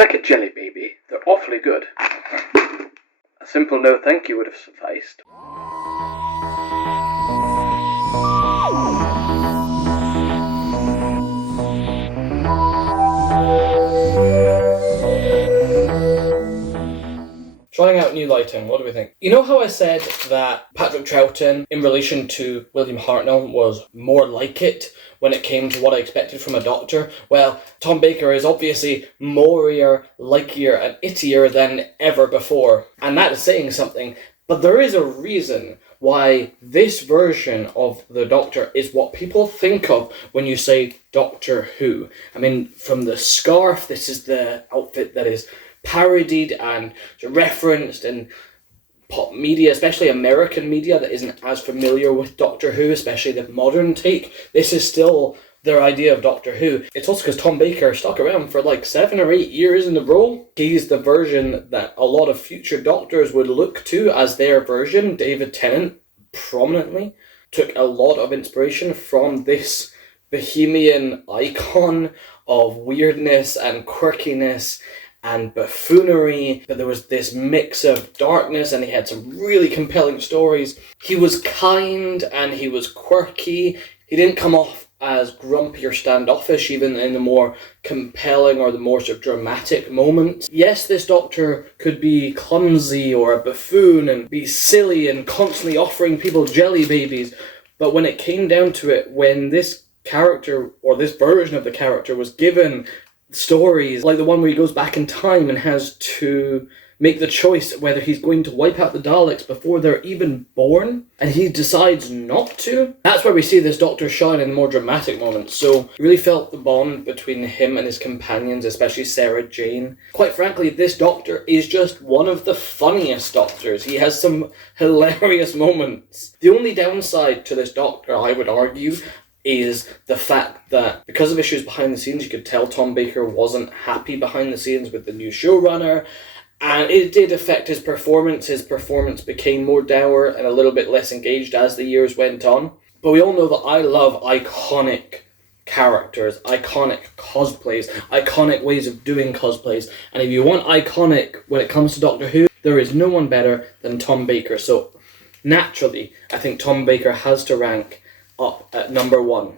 like a jelly baby? They're awfully good. A simple no thank you would have sufficed. Trying out new lighting, what do we think? You know how I said that Patrick Troughton, in relation to William Hartnell, was more like it when it came to what I expected from a Doctor? Well, Tom Baker is obviously morier, likier, and ittier than ever before. And that is saying something, but there is a reason why this version of the Doctor is what people think of when you say Doctor Who. I mean, from the scarf, this is the outfit that is parodied and referenced in pop media, especially American media that isn't as familiar with Doctor Who, especially the modern take. This is still their idea of Doctor Who. It's also because Tom Baker stuck around for like 7 or 8 years in the role. He's the version that a lot of future Doctors would look to as their version. David Tennant prominently took a lot of inspiration from this bohemian icon of weirdness and quirkiness and buffoonery, but there was this mix of darkness, and he had some really compelling stories. He was kind and he was quirky. He didn't come off as grumpy or standoffish, even in the more compelling or the more sort of dramatic moments. Yes, this Doctor could be clumsy or a buffoon and be silly and constantly offering people jelly babies, but when it came down to it, when this character, or this version of the character, was given stories like the one where he goes back in time and has to make the choice whether he's going to wipe out the Daleks before they're even born, and he decides not to. That's where we see this Doctor shine in the more dramatic moments. So you really felt the bond between him and his companions, especially Sarah Jane. Quite frankly, this Doctor is just one of the funniest Doctors. He has some hilarious moments. The only downside to this Doctor, I would argue, is the fact that because of issues behind the scenes, you could tell Tom Baker wasn't happy behind the scenes with the new showrunner, and it did affect his performance. His performance became more dour and a little bit less engaged as the years went on. But we all know that I love iconic characters, iconic cosplays, iconic ways of doing cosplays, and if you want iconic when it comes to Doctor Who, there is no one better than Tom Baker. So naturally, I think Tom Baker has to rank up at number 1.